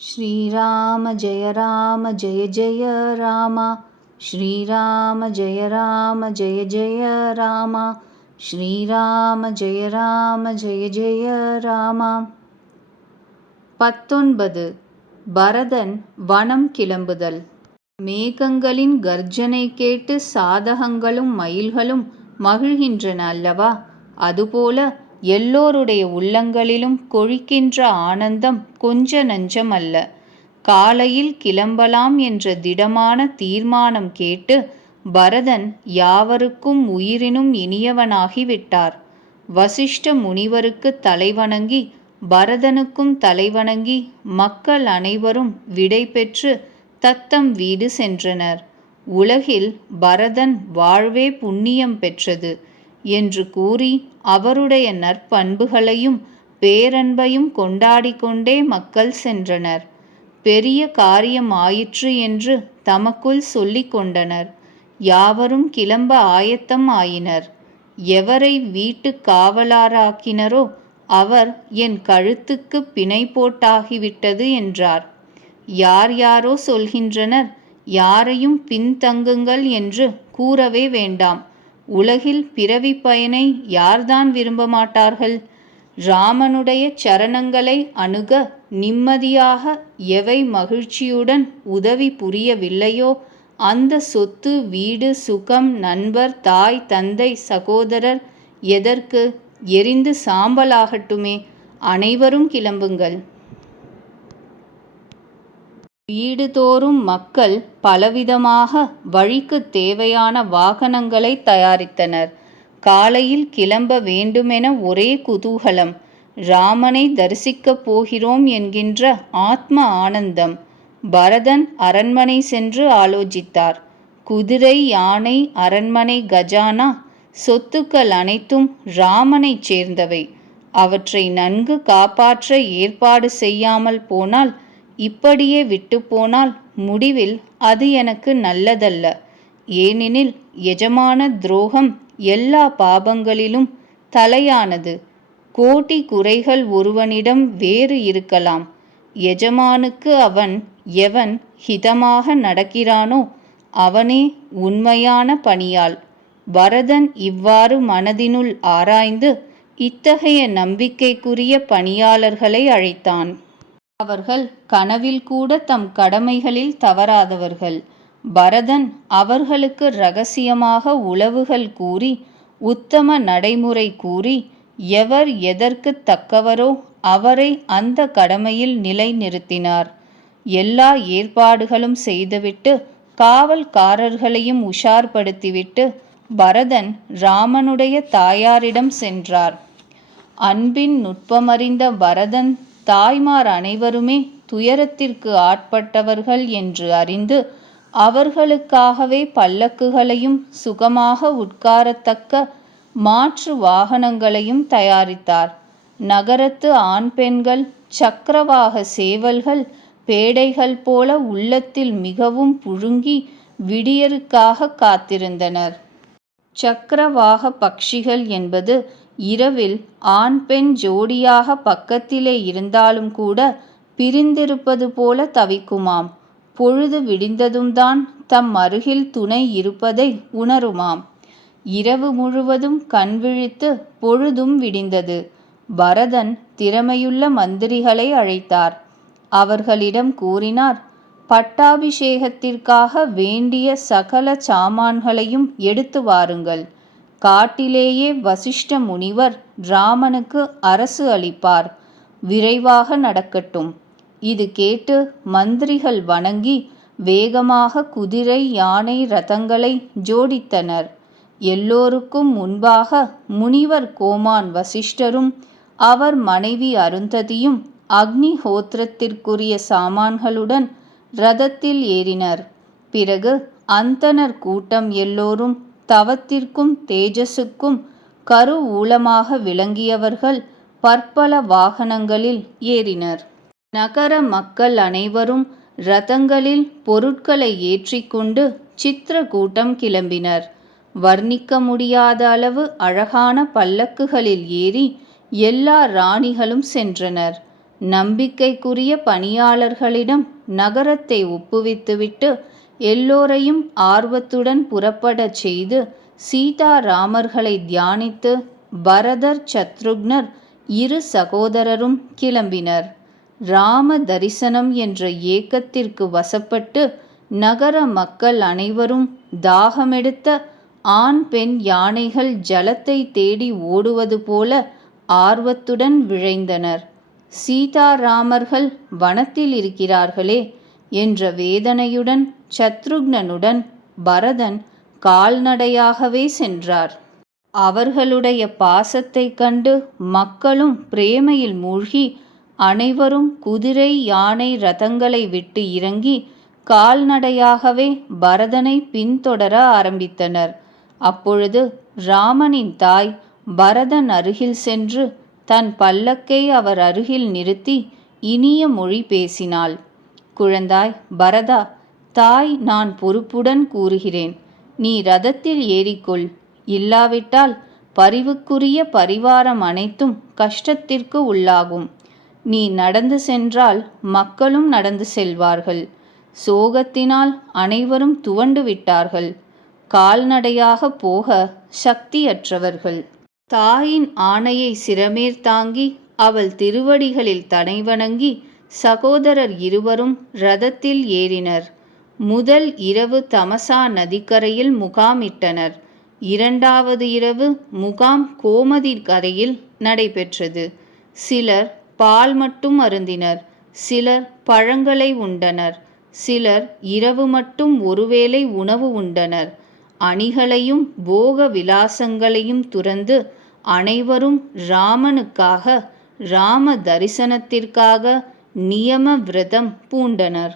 श्रीराम जय जय राम। श्रीराम जय जय राम। श्रीराम जय जय राम। 19 பரதன் வனம் கிளம்புதல். மேகங்களின் கர்ஜனை கேட்டு சாதகங்களும் மயில்களும் மகிழ்கின்றன அல்லவா? அதுபோல எல்லோருடைய உள்ளங்களிலும் கொழிக்கின்ற ஆனந்தம் கொஞ்ச நஞ்சம் அல்ல. காலையில் கிளம்பலாம் என்ற திடமான தீர்மானம் கேட்டு பரதன் யாவருக்கும் உயிரினும் இனியவனாகிவிட்டார். வசிஷ்ட முனிவருக்கு தலைவணங்கி பரதனுக்கும் தலைவணங்கி மக்கள் அனைவரும் விடை பெற்று தத்தம் வீடு சென்றனர். உலகில் பரதன் வாழ்வே புண்ணியம் பெற்றது என்று கூறி அவருடைய நற்பண்புகளையும் பேரன்பையும் கொண்டாடிக்கொண்டே மக்கள் சென்றனர். பெரிய காரியம் ஆயிற்று என்று தமக்குள் சொல்லிக் கொண்டனர். யாவரும் கிளம்ப ஆயத்தம் ஆயினர். எவரை வீட்டு காவலாராக்கினரோ அவர் என் கழுத்துக்கு பிணை போட்டாகிவிட்டது என்றார். யார் யாரோ சொல்கின்றனர், யாரையும் பின்தங்குங்கள் என்று கூறவே வேண்டாம். உலகில் பிறவி பயனை யார்தான் விரும்ப மாட்டார்கள்? ராமனுடைய சரணங்களை அணுக நிம்மதியாக எவை மகிழ்ச்சியுடன் உதவி புரியவில்லையோ அந்த சொத்து, வீடு, சுகம், நண்பர், தாய், தந்தை, சகோதரர் எதற்கு? எரிந்து சாம்பலாகட்டுமே. அனைவரும் கிளம்புங்கள். வீடுதோறும் மக்கள் பலவிதமாக வழிக்கு தேவையான வாகனங்களை தயாரித்தனர். காலையில் கிளம்ப வேண்டுமென ஒரே குதூகலம். ராமனை தரிசிக்கப் போகிறோம் என்கின்ற ஆத்ம ஆனந்தம். பரதன் அரண்மனை சென்று ஆலோசித்தார். குதிரை, யானை, அரண்மனை கஜானா, சொத்துக்கள் அனைத்தும் ராமனைச் சேர்ந்தவை. அவற்றை நன்கு காப்பாற்ற ஏற்பாடு செய்யாமல் போனால், இப்படியே விட்டு போனால் முடிவில் அது எனக்கு நல்லதல்ல. ஏனெனில் எஜமான துரோகம் எல்லா பாபங்களிலும் தலையானது. கோடி குறைகள் ஒருவனிடம் வேறு இருக்கலாம். எஜமானுக்கு எவன் ஹிதமாக நடக்கிறானோ அவனே உண்மையான பணியாள். பரதன் இவ்வாறு மனதினுள் ஆராய்ந்து இத்தகைய நம்பிக்கைக்குரிய பணியாளர்களை அழைத்தான். அவர்கள் கனவில் கூட தம் கடமைகளில் தவறாதவர்கள். பரதன் அவர்களுக்கு இரகசியமாக உளவுகள் கூறி, உத்தம நடைமுறை கூறி, எவர் எதற்கு தக்கவரோ அவரை அந்த கடமையில் நிலை நிறுத்தினார். எல்லா ஏற்பாடுகளும் செய்துவிட்டு காவல்காரர்களையும் உஷார்படுத்திவிட்டு பரதன் ராமனுடைய தாயாரிடம் சென்றார். அன்பின் நுட்பமறிந்த பரதன் தாய்மார் அனைவருமே துயரத்திற்கு ஆட்பட்டவர்கள் என்று அறிந்து அவர்களுக்காகவே பல்லக்குகளையும் சுகமாக உட்காரத்தக்க மாற்று வாகனங்களையும் தயாரித்தார். நகரத்து ஆண் பெண்கள் சக்கரவாக சேவல்கள் பேடைகள் போல உள்ளத்தில் மிகவும் புழுங்கி விடியலுக்காக காத்திருந்தனர். சக்கரவாக பட்சிகள் என்பது இரவில் ஆண் பெண் ஜோடியாக பக்கத்திலே இருந்தாலும் கூட பிரிந்திருப்பது போல தவிக்குமாம். பொழுது விடிந்ததும்தான் தம் அருகில் துணை இருப்பதை உணருமாம். இரவு முழுவதும் கண் விழித்து பொழுதும் விடிந்தது. பரதன் திறமையுள்ள மந்திரிகளை அழைத்தார். அவர்களிடம் கூறினார், பட்டாபிஷேகத்திற்காக வேண்டிய சகல சாமான்களையும் எடுத்து வாருங்கள். காட்டிலேயே வசிஷ்ட முனிவர் ராமனுக்கு அரசு அளிப்பார். விரைவாக நடக்கட்டும். இது கேட்டு மந்திரிகள் வணங்கி வேகமாக குதிரை, யானை, ரதங்களை ஜோடித்தனர். எல்லோருக்கும் முன்பாக முனிவர் கோமான் வசிஷ்டரும் அவர் மனைவி அருந்ததியும் அக்னிஹோத்திரத்திற்குரிய சாமான்களுடன் ரதத்தில் ஏறினர். பிறகு அந்தணர் கூட்டம் எல்லோரும் தவத்திற்கும் தேஜஸுக்கும் கருவூலமாக விளங்கியவர்கள் பற்பல வாகனங்களில் ஏறினர். நகர மக்கள் அனைவரும் ரதங்களில் பொருட்களை ஏற்றிக்கொண்டு சித்திரக்கூட்டம் கிளம்பினர். வர்ணிக்க முடியாத அளவு அழகான பல்லக்குகளில் ஏறி எல்லா ராணிகளும் சென்றனர். நம்பிக்கைக்குரிய பணியாளர்களிடம் நகரத்தை ஒப்புவித்துவிட்டு எல்லோரையும் ஆர்வத்துடன் புறப்படச் செய்து சீதாராமர்களை தியானித்து பரதர் சத்ருக்னர் இரு சகோதரரும் கிளம்பினர். ராம தரிசனம் என்ற ஏக்கத்திற்கு வசப்பட்டு நகர மக்கள் அனைவரும் தாகமெடுத்த ஆண் பெண் யானைகள் ஜலத்தை தேடி ஓடுவது போல ஆர்வத்துடன் விழைந்தனர். சீதாராமர்கள் வனத்தில் இருக்கிறார்களே என்ற வேதனையுடன் சத்ருக்னனுடன் பரதன் கால்நடையாகவே சென்றார். அவர்களுடைய பாசத்தைக் கண்டு மக்களும் பிரேமையில் மூழ்கி அனைவரும் குதிரை யானை ரதங்களை விட்டு இறங்கி கால்நடையாகவே பரதனை பின்தொடர ஆரம்பித்தனர். அப்பொழுது ராமனின் தாய் பரதன் அருகில் சென்று தன் பல்லக்கை அவர் அருகில் நிறுத்தி இனிய மொழி பேசினாள். குழந்தாய் பரதா, தாய் நான் பொறுப்புடன் கூறுகிறேன், நீ ரதத்தில் ஏறிக்கொள். இல்லாவிட்டால் பரிவுக்குரிய பரிவாரம் அனைத்தும் கஷ்டத்திற்கு உள்ளாகும். நீ நடந்து சென்றால் மக்களும் நடந்து செல்வார்கள். சோகத்தினால் அனைவரும் துவண்டு விட்டார்கள். கால்நடையாக போக சக்தியற்றவர்கள். தாயின் ஆணையை சிரமேற் தாங்கி அவள் திருவடிகளில் தனைவணங்கி சகோதரர் இருவரும் ரதத்தில் ஏறினர். முதல் இரவு தமசா நதிக்கரையில் முகாமிட்டனர். இரண்டாவது இரவு முகாம் கோமதி கரையில் நடைபெற்றது. சிலர் பால் மட்டும் அருந்தினர், சிலர் பழங்களை உண்டனர், சிலர் இரவு மட்டும் ஒருவேளை உணவு உண்டனர். அணிகளையும் போக விலாசங்களையும் துறந்து அனைவரும் ராமனுக்காக, ராம தரிசனத்திற்காக நியம விரதம் பூண்டனர்.